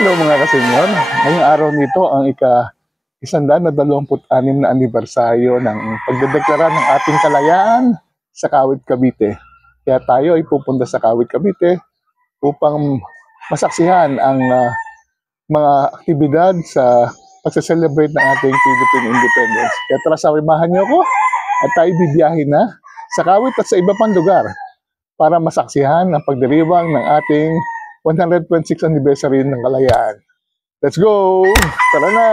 Hello mga kasenyor, ngayong araw nito ang ika-126 na anibersaryo ng pagdedeklara ng ating kalayaan sa Kawit, Cavite. Kaya tayo ay pupunta sa Kawit, Cavite upang masaksihan ang mga aktibidad sa pagsa-celebrate ng ating Philippine Independence. Kaya tara, samahan niyo ako at tayo bibiyahin na sa Kawit at sa iba pang lugar para masaksihan ang pagdiriwang ng ating 126th anniversary ng kalayaan. Let's go! Tara na!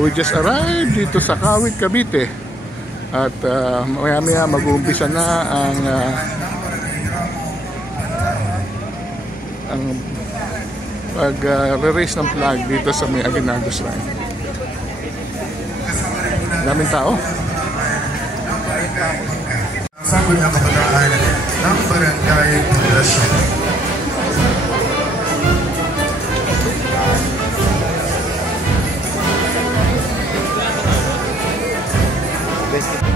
We just arrived dito sa Kawit, Cavite at maya-maya mag-uumpisa na ang pag-release ng flag dito sa may Aguinaldo Shrine. Daming tao. Sabi ng kabataan ng Barangay Poblasyon.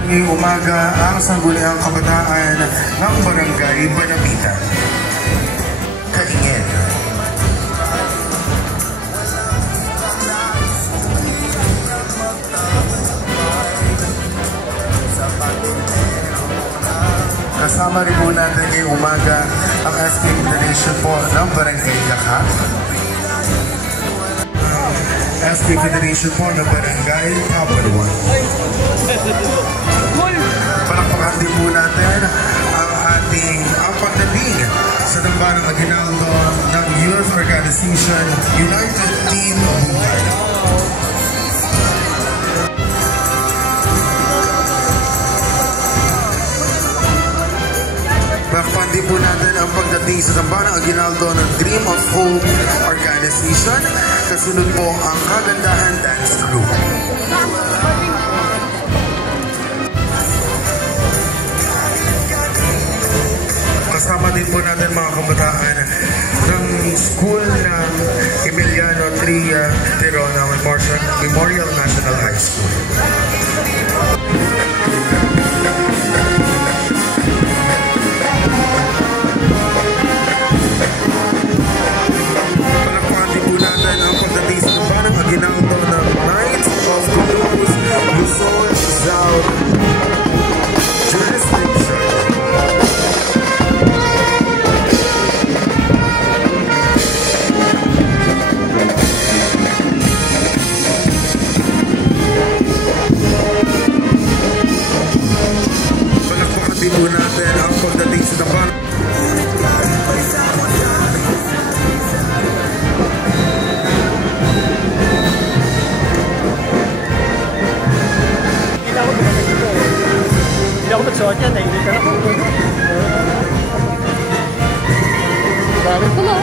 Ngayong umaga ang sangguniang kabataan ng Barangay Banamitan. Kaingin. Kasama rin po natin ngayong umaga ang SK Federation po ng Barangay Lahat. SK Federation po ng Barangay Kapalwan. Palakpakan din po natin ang ating pagdating sa Dambanang Aguinaldo ng Youth Organization United Team Buhay. Palakpakan din po natin ang pagdating sa Dambanang Aguinaldo ng Dream of Hope Organization. Kasunod po ang Kagandahan Dance Group. Kasama din po natin mga kabataan ng school ng Emiliano Tria Terona Memorial National High School. Palakpakan din po natin ang pagdating sa Dambanang Aguinaldo ng Knights of Columbus, Luzon, South Jurisdiction. Po natin ang pagdating sa Dambanang. Hindi ako magsuot yan, hindi ka ako. Bakit pala?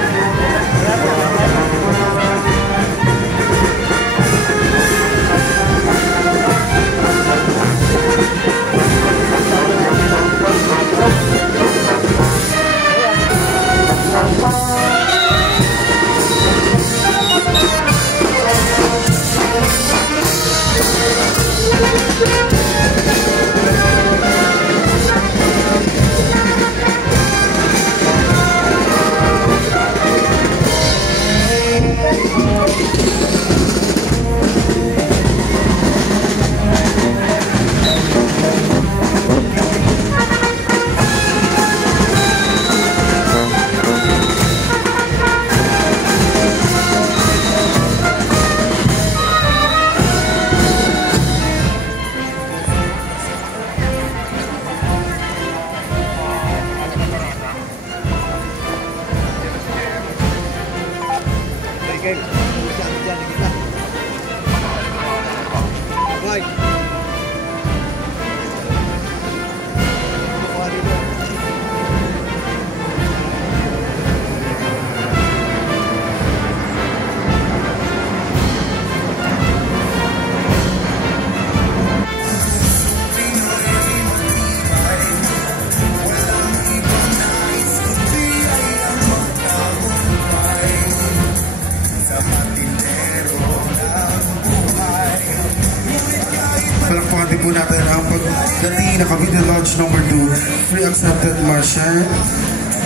pagdating na Cavite Lodge number 2, free accepted Marshal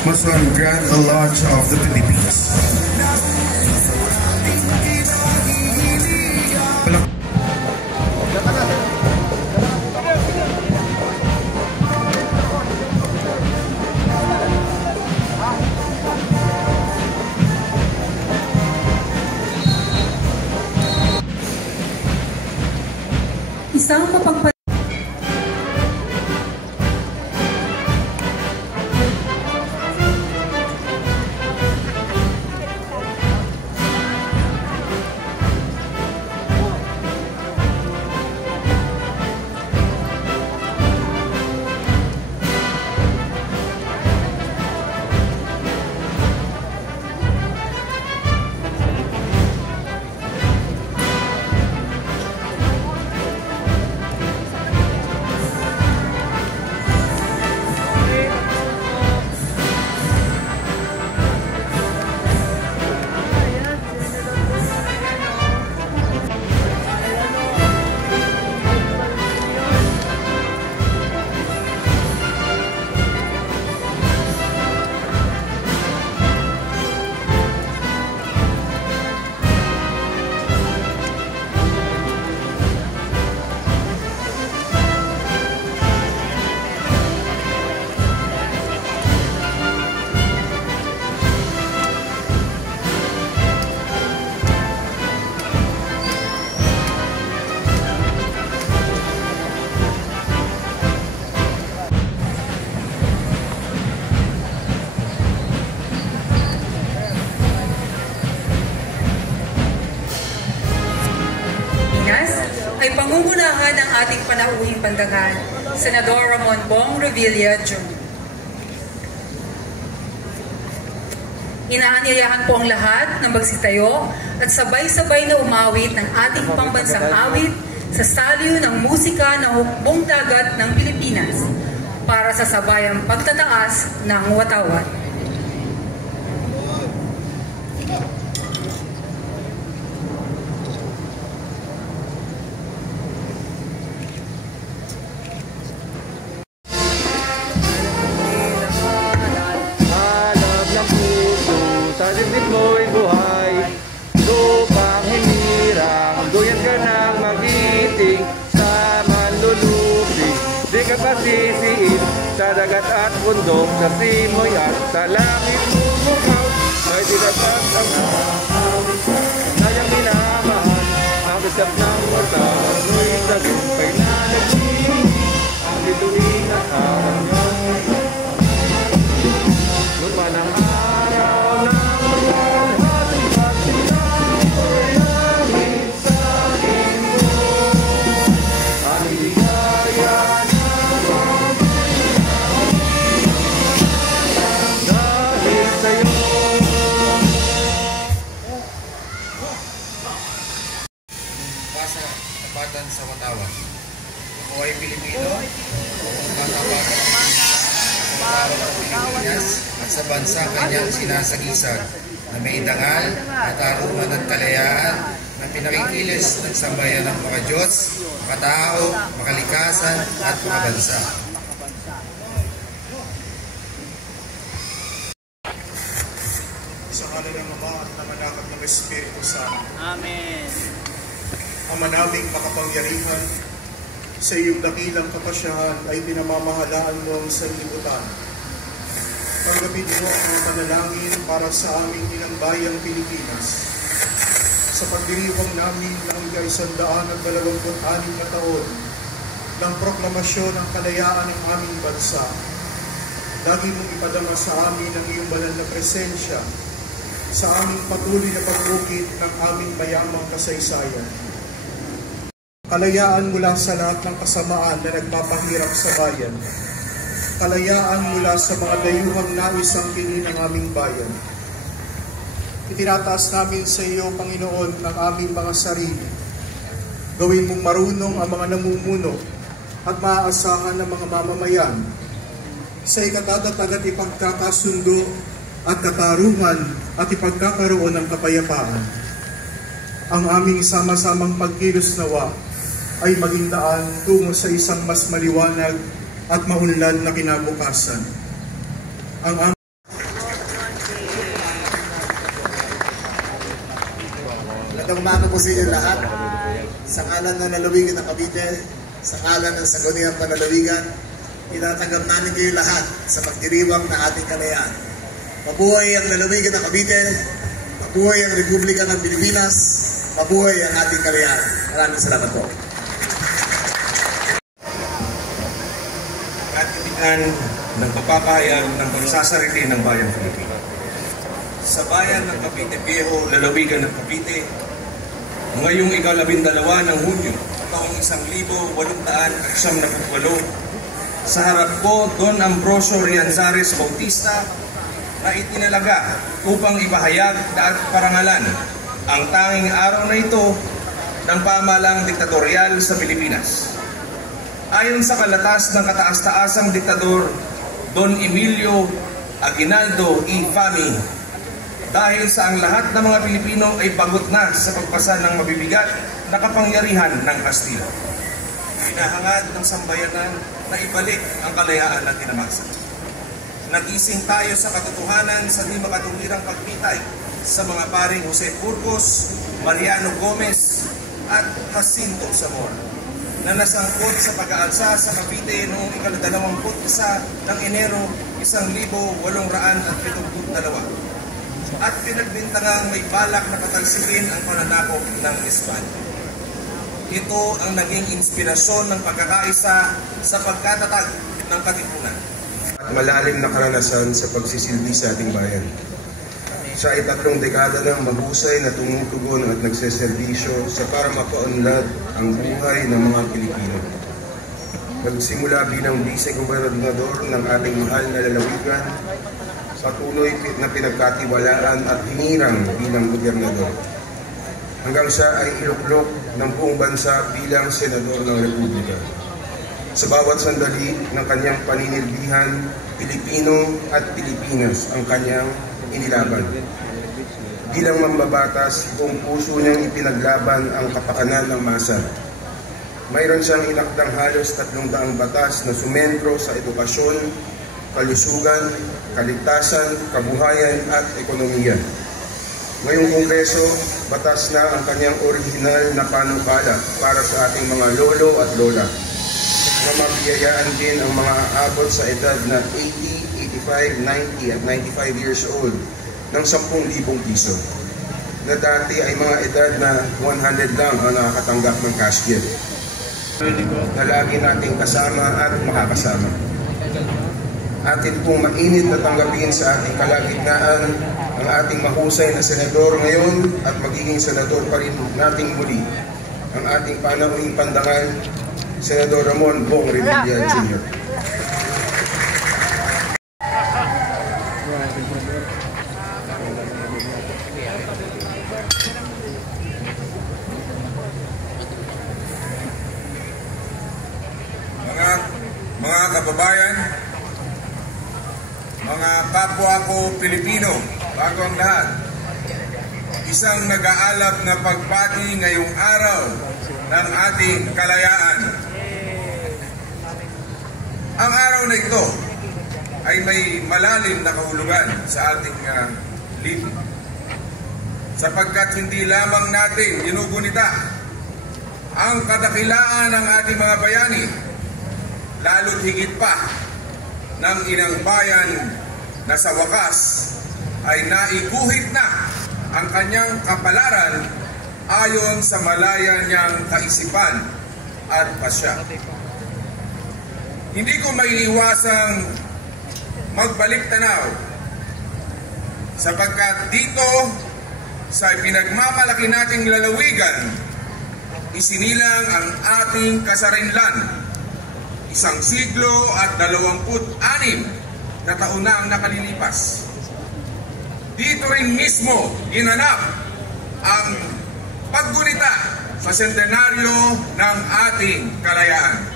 Maswan Grand Lodge of the Philippines. Isang mapagpapalagay ay pangungunahan ng ating panauhing pandangan, Senador Ramon Bong Revilla Jr. Inaanyayahan po ang lahat na magsitayo at sabay-sabay na umawit ng ating pambansang awit sa salyo ng musika ng hukbong dagat ng Pilipinas para sa sabayang pagtataas ng watawat. Sa dibdib mo'y buhay, lupang hinirang, duyan ka ng magiting, sa manlulubi, di ka pasisiin, sa dagat at bundok, sa simoy at sa langit bumukaw, may dinabas ang kayang minamahal, ang bisap ng mortal, mo'y tagumpay na naging, ang bituin at araw niya. Ngunman ang araw na Tapatan sa watawat. Ako ay Pilipino, matapatan sa watawat ng Pilipinas at sa bansa kanyang sinasagisag na may dangal, katarungan at kalayaan na pinakikilis ng sambayan ng mga Diyos, mga tao, makalikasan at mga bansa. Sa ngalan ng Ama at ng Anak at ng Espiritu Santo. Amen. Ama naming makapangyarihan, sa iyong dakilang kapasyahan ay pinamamahalaan mo ang sanlibutan. Tanggapin mo ang mga panalangin para sa aming inang bayang Pilipinas. Sa pagdiriwang namin ng 126 na taon ng proklamasyon ng kalayaan ng aming bansa, lagi mong ipadama sa amin ang iyong banal na presensya sa aming patuloy na pag-ukit ng aming mayamang kasaysayan. Kalayaan mula sa lahat ng kasamaan na nagpapahirap sa bayan. Kalayaan mula sa mga dayuhang nais ang kinin ng aming bayan. Itinataas namin sa iyo, Panginoon, ang aming mga sarili. Gawin mong marunong ang mga namumuno at maaasahan ng mga mamamayan sa ikatatag at ipagkakasundo at katarungan at ipagkakaroon ng kapayapaan. Ang aming sama-samang pagkilos nawa ay maging daan tungo sa isang mas maliwanag at maunlad na kinabukasan. Ang Magandang umaga po sa inyo lahat. Sa ngalan ng lalawigan ng Cavite, sa ngalan ng Sangguniang Panlalawigan, tinatanggap namin kayo lahat sa pagdiriwang na ating kalayaan. Mabuhay ang lalawigan ng Cavite, mabuhay ang Republika ng Pilipinas, mabuhay ang ating kalayaan. Maraming salamat po. Katipikan ng pagpapahayag ng pagsasarili ng Bayang Pilipino. Sa bayan ng Cavite Viejo, lalawigan ng Cavite, ngayong ika-12 ng Hunyo, taong 1898, sa harap ko, Don Ambrosio Rianzares Bautista, na itinalaga upang ibahayag at parangalan ang tanging araw na ito ng pamahalang diktatorial sa Pilipinas. Ayon sa kalatas ng kataas-taasang diktador Don Emilio Aguinaldo E. Fami, dahil sa ang lahat ng mga Pilipino ay pagod na sa pagpasa ng mabibigat na kapangyarihan ng Kastila, hinahangad ng sambayanan na ibalik ang kalayaan na tinamasan. Nagising tayo sa katotohanan sa di makatulirang pagpitay sa mga paring Jose Burgos, Mariano Gomez at Jacinto Zamora, na nasangkot sa pag-aalsa sa Cavite noong ika-21 ng Enero 1872 at pinagbintangang may balak na patalsikin ang pananakop ng Espanya. Ito ang naging inspirasyon ng pagkakaisa sa pagkatatag ng katipunan. At malalim na karanasan sa pagsisilbi sa ating bayan. Siya ay 3 dekada ng mahusay na tumutugon at nagseserbisyo sa para mapaunlad ang buhay ng mga Pilipino. Nagsimula bilang vice-gobernador ng ating mahal na lalawigan, patuloy na pinagkatiwalaan at hinirang bilang gobernador. Hanggang siya ay iluklok ng buong bansa bilang senador ng Republika. Sa bawat sandali ng kanyang paninilbihan, Pilipino at Pilipinas ang kanyang inilaban. Bilang mambabatas, buong puso niyang ipinaglaban ang kapakanan ng masa. Mayroon siyang inakdang halos 300 batas na sumentro sa edukasyon, kalusugan, kaligtasan, kabuhayan at ekonomiya. Ngayong Kongreso, batas na ang kanyang orihinal na panukala para sa ating mga lolo at lola, na mabiyayaan din ang mga aabot sa edad na 80, 85, 90 at 95 years old ng 10,000 piso, na dati ay mga edad na 100 lang ang nakakatanggap ng cash gift, na lagi nating kasama at makakasama. Atin pong mainit na tanggapin sa ating kalagitnaan ang ating mahusay na senador ngayon at magiging senador pa rin nating muli, ang ating panahong pandangal, Senador Ramon Bong Revilla Jr. Mga kababayan, mga kapwa ko Pilipino, bago ang lahat, isang nag-aalab na pagbati ngayong araw ng ating kalayaan. Ang araw na ito ay may malalim na kahulugan sa ating libro, sapagkat hindi lamang natin ginugunita ang kadakilaan ng ating mga bayani, lalo't higit pa ng inang bayan na sa wakas ay naiguhit na ang kanyang kapalaran ayon sa malaya niyang kaisipan at pasya. Hindi ko maiiwasang magbalik tanaw, sapagkat dito sa pinagmamalaki nating lalawigan, isinilang ang ating kasarinlan. 1 siglo at 26 na taon na ang nakalilipas. Dito rin mismo ginanap ang paggunita sa sentenaryo ng ating kalayaan.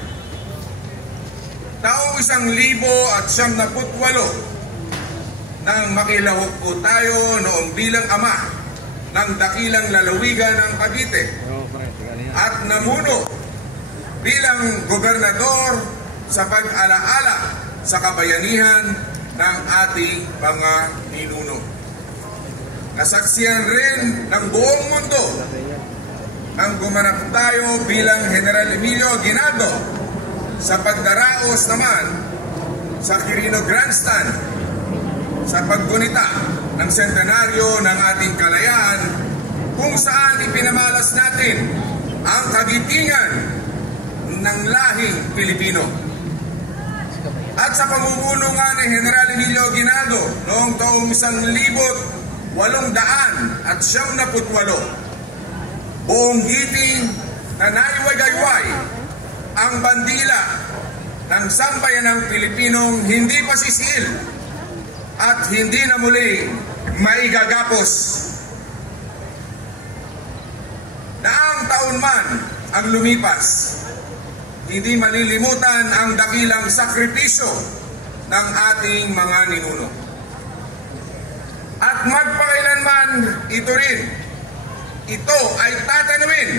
Taong 1978 nang makilahok po tayo noong bilang ama ng dakilang lalawigan ng Cavite at namuno bilang gobernador sa pag-alaala sa kabayanihan ng ating mga ninuno. Nasaksiyan rin ng buong mundo ang gumanap tayo bilang General Emilio Aguinaldo sa pagdaraos naman sa Quirino Grandstand sa paggunita ng sentenaryo ng ating kalayaan, kung saan ipinamalas natin ang kagitingan ng lahing Pilipino. At sa pamumuno nga ni General Emilio Aguinaldo noong taong 1898, buong giting na naiwagayway ang bandila ng sambayanang Pilipinong hindi pasisil at hindi na muli maigagapos. Daang taon man ang lumipas, hindi malilimutan ang dakilang sakripisyo ng ating mga ninuno. At magpakailanman ito ay tatanawin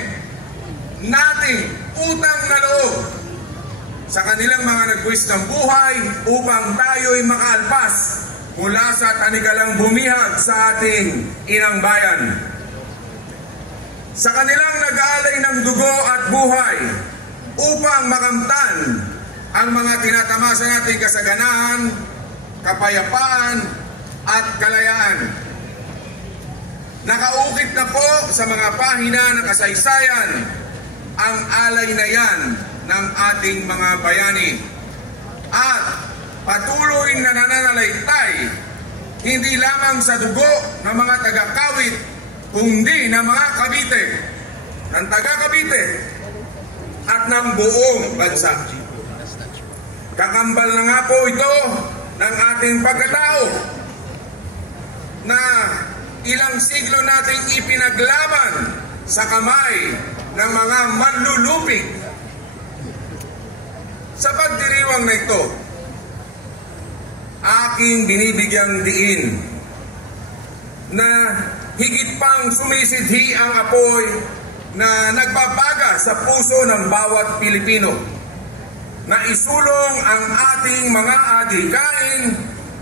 nating utang na loob sa kanilang mga nagbuwis ng buhay upang tayo'y makaalpas mula sa tanikalang bumihag sa ating inang bayan. Sa kanilang nag-aalay ng dugo at buhay upang makamtan ang mga tinatamasa nating kasaganahan, kapayapaan at kalayaan. Nakaukit na po sa mga pahina ng kasaysayan ang alay na yan ng ating mga bayani at patuloy na nananalaytay hindi lamang sa dugo ng mga taga-Kawit kundi ng mga Cavite, ng taga-Cavite at ng buong bansa. Kakambal na nga po ito ng ating pagkatao na ilang siglo nating ipinaglaban sa kamay ng mga manlulupig. Sa pagdiriwang na ito, aking binibigyang diin na higit pang sumisidhi ang apoy na nagbabaga sa puso ng bawat Pilipino na isulong ang ating mga adhikain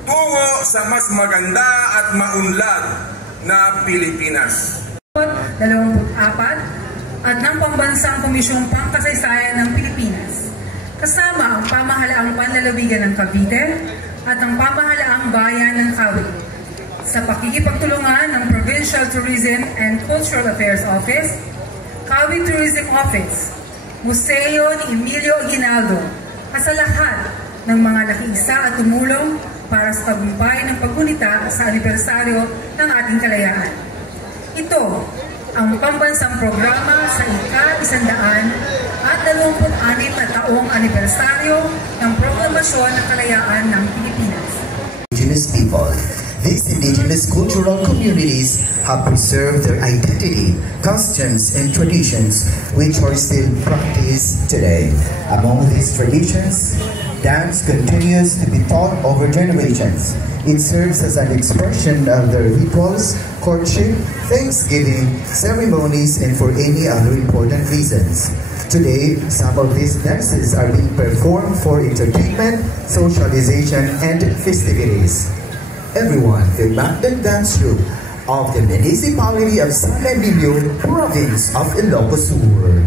tungo sa mas maganda at maunlad na Pilipinas. 24 at ng Pambansang Komisyong Pangkasaysayan ng Pilipinas, kasama ang Pamahalaang Panlalawigan ng Cavite at ang Pamahalaang Bayan ng Kawit, sa pakikipagtulungan ng Provincial Tourism and Cultural Affairs Office, Kawit Tourism Office, Museo ni Emilio Aguinaldo, at sa lahat ng mga nakiisa at tumulong para sa tagumpay ng paggunita sa anibersaryo ng ating kalayaan. Ito ang pambansang programa sa ika-126 na taong anibersaryo ng Proklamasyon ng Kalayaan ng Pilipinas. Indigenous people. These indigenous cultural communities have preserved their identity, customs, and traditions, which are still practiced today. Among these traditions, dance continues to be taught over generations. It serves as an expression of their rituals, courtship, thanksgiving, ceremonies, and for any other important reasons. Today, some of these dances are being performed for entertainment, socialization, and festivities. Everyone, the Magdan Dance Group of the Municipality of San Emilio, Province of Ilocos Sur.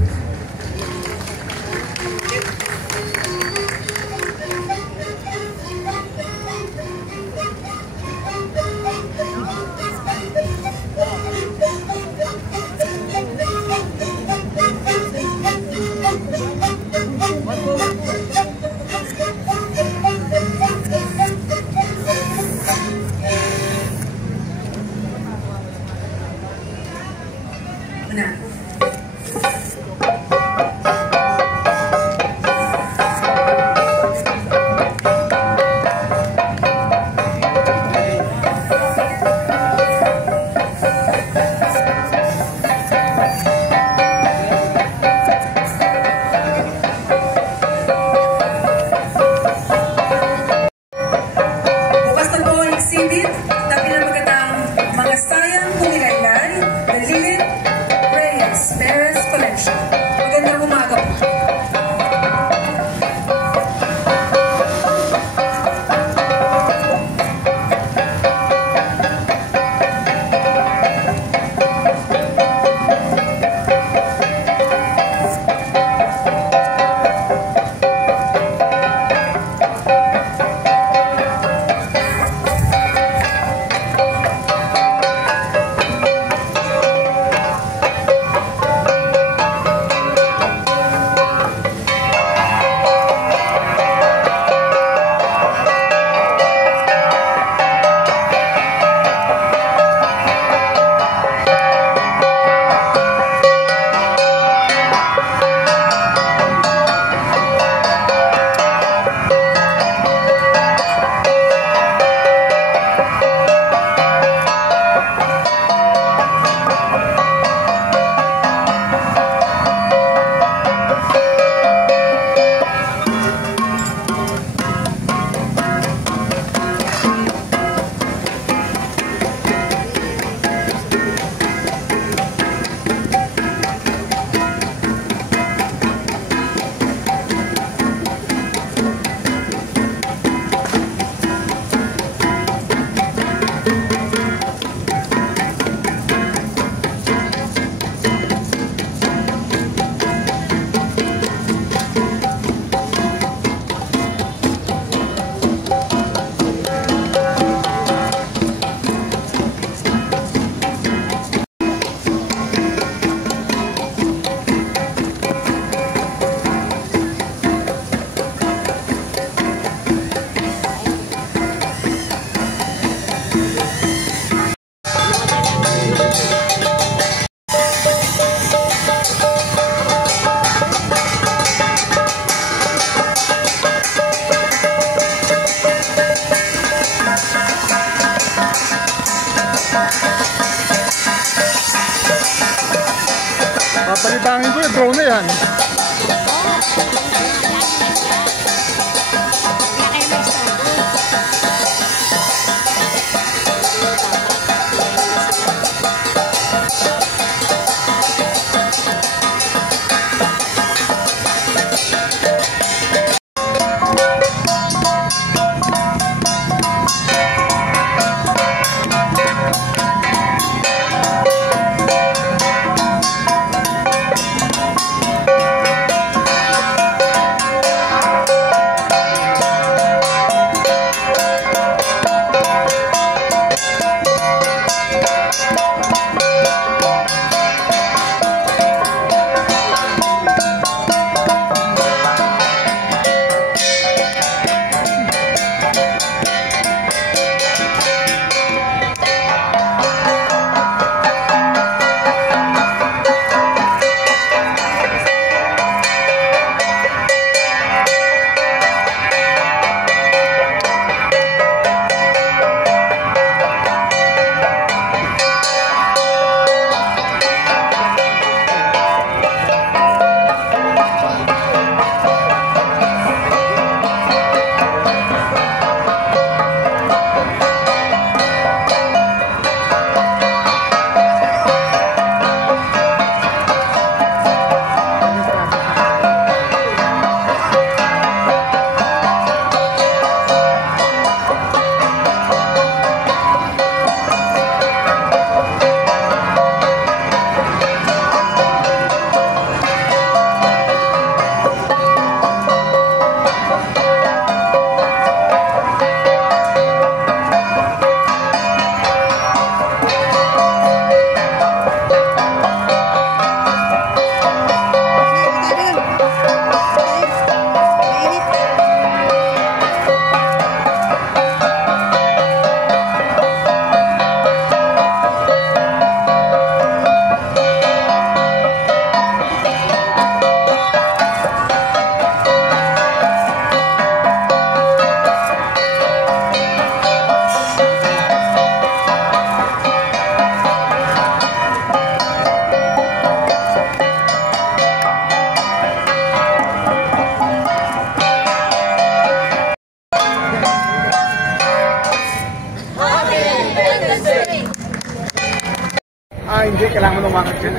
yan. Hindi, kailangan mo lumakad yan.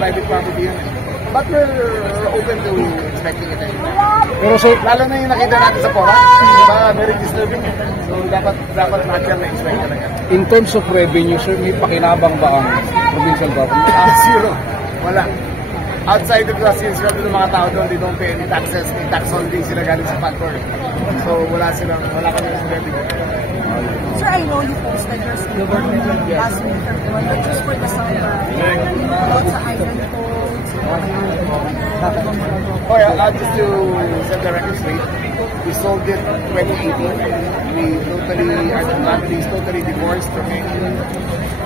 Private property yan. But we're open to inspecting it. Pero so, lalo na yung nakita natin sa forum, diba, very disturbing. So, dapat natin na inspect talaga. In terms of revenue, sir, may pakinabang ba ang provincial government? Zero. Wala. Outside of the sweldo ng mga tao doon, they don't pay any taxes. May tax holiday sila galing sa PANTOR. So, wala kami sa revenue. Sir, I know you posted your statement last week, but just for the summer, about sa island codes, oh yeah, just to set the record straight, we sold it 2018. We totally, our family is totally divorced from any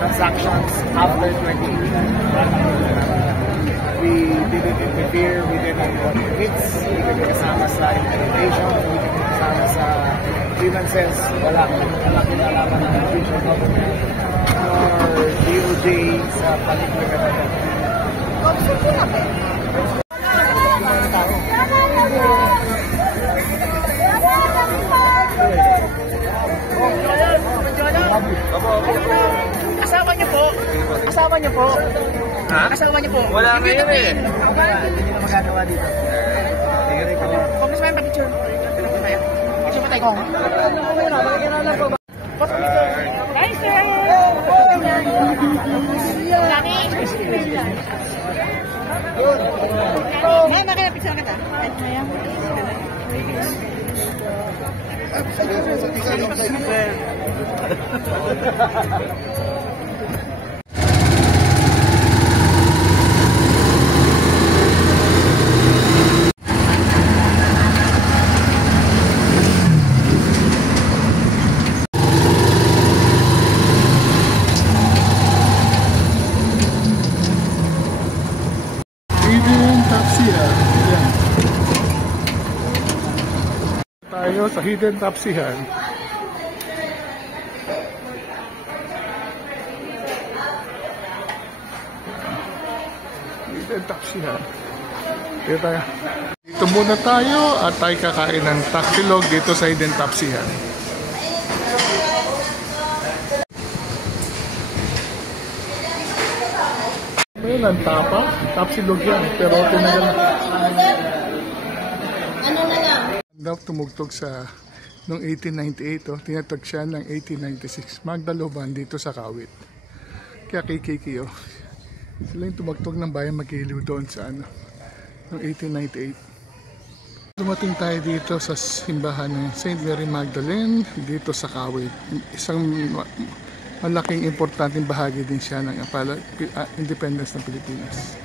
transactions after 2018. We didn't interfere, we didn't want hits, we didn't kasama sa implementation, we didn't kasama sa grievances, wala kinalaman ng provincial government or DOJ sa pag-implementation. Kasama niyo po. Kasama niyo po. Ha? Kasama niyo po. Wala ngayon eh. Hindi na magagawa dito. Congressman, pa-picture. Picture pa tayo kong. Hi, sir! Ngayon, makilapicture kita. Tayo sa Hidden Tapsihan. Hidden Tapsihan. Dito tayo. Dito muna tayo at tayo kakain ng taksilog dito sa Hidden Tapsihan. Ayun, ang tapa. Tapsilog yan. Pero tinagal na. Ano na lang? Tumugtog sa noong 1898. Oh. Tinatag siya ng 1896. Magdaloban dito sa Kawit. Kaya KKK. Oh. Sila yung tumugtog ng bayan Magiliw doon sa ano. Noong 1898. Dumating tayo dito sa simbahan ng St. Mary Magdalene dito sa Kawit. Isang malaking importanteng bahagi din siya ng independence ng Pilipinas.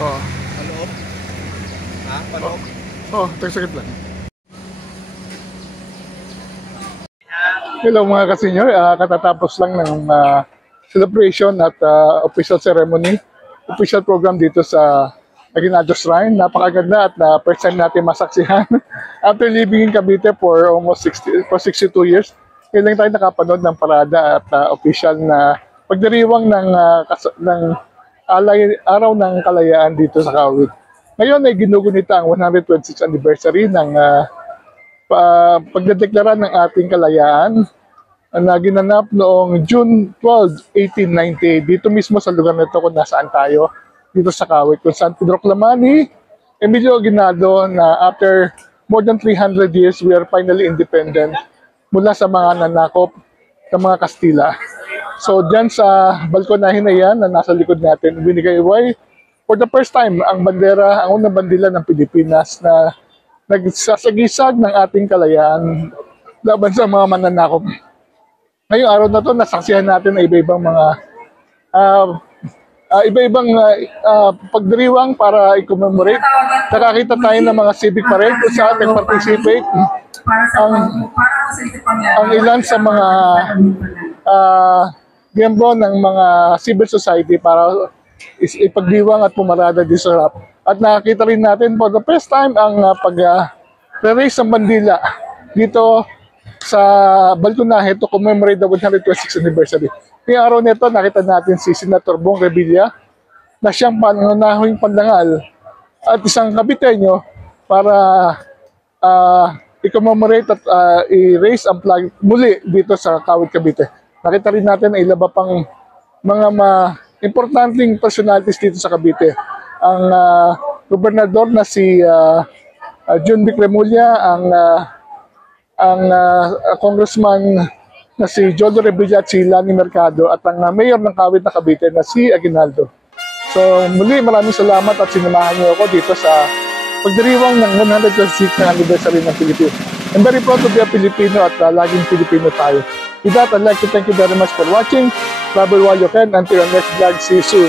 Oh. Paloob? Ha? Paloob? Oh, sakit lang. Hello mga kasenyor, katatapos lang ng celebration at official ceremony, official program dito sa Aguinaldo Shrine. Napakaganda at first time natin masaksihan. After living in Cavite for almost 62 years, kailan tayo nakapanood ng parada at official na pagdiriwang ng Araw ng Kalayaan dito sa Kawit. Ngayon ay ginugunita ang 126th anniversary ng pagdedeklara ng ating kalayaan na ginanap noong June 12, 1898. Dito mismo sa lugar nito kung nasaan tayo, dito sa Kawit, kung saan pinroklama ni Emilio Aguinaldo na after more than 300 years, we are finally independent mula sa mga nanakop ng mga Kastila. So dyan sa balkonahin na yan na nasa likod natin, binigay away for the first time ang bandera, ang unang bandila ng Pilipinas na nagsasagisag ng ating kalayaan laban sa mga mananakop. Ngayong araw na to, nasaksihan natin na iba-ibang mga pagdiriwang para i-commemorate. Nakakita tayo ng mga civic parade kung saan nag-participate ang ilan sa mga miyembro ng mga civil society para ipagdiwang at pumarada dito sa harap. At nakakita rin natin for the first time ang pag-raise ng bandila dito sa balkonahe to commemorate the 126th anniversary. Ngayong araw nito, nakita natin si Senator Bong Revilla na siyang pangunahing pandangal at isang Caviteño para i-commemorate at i-raise ang flag muli dito sa Kawit, Cavite. Nakita rin natin na ilaba pang mga importanteng personalities dito sa Cavite. Ang gobernador na si John Vic Remulla, ang congressman na si Jodo Revilla at si Lani Mercado, at ang mayor ng Kawit na Cavite na si Aguinaldo. So muli, maraming salamat at sinamahan niyo ako dito sa pagdiriwang ng 126th anniversary ng Pilipinas. I'm very proud to be a Filipino at laging Filipino tayo. With that, I'd like to thank you very much for watching. Travel while you can. Until our next vlog, see you soon.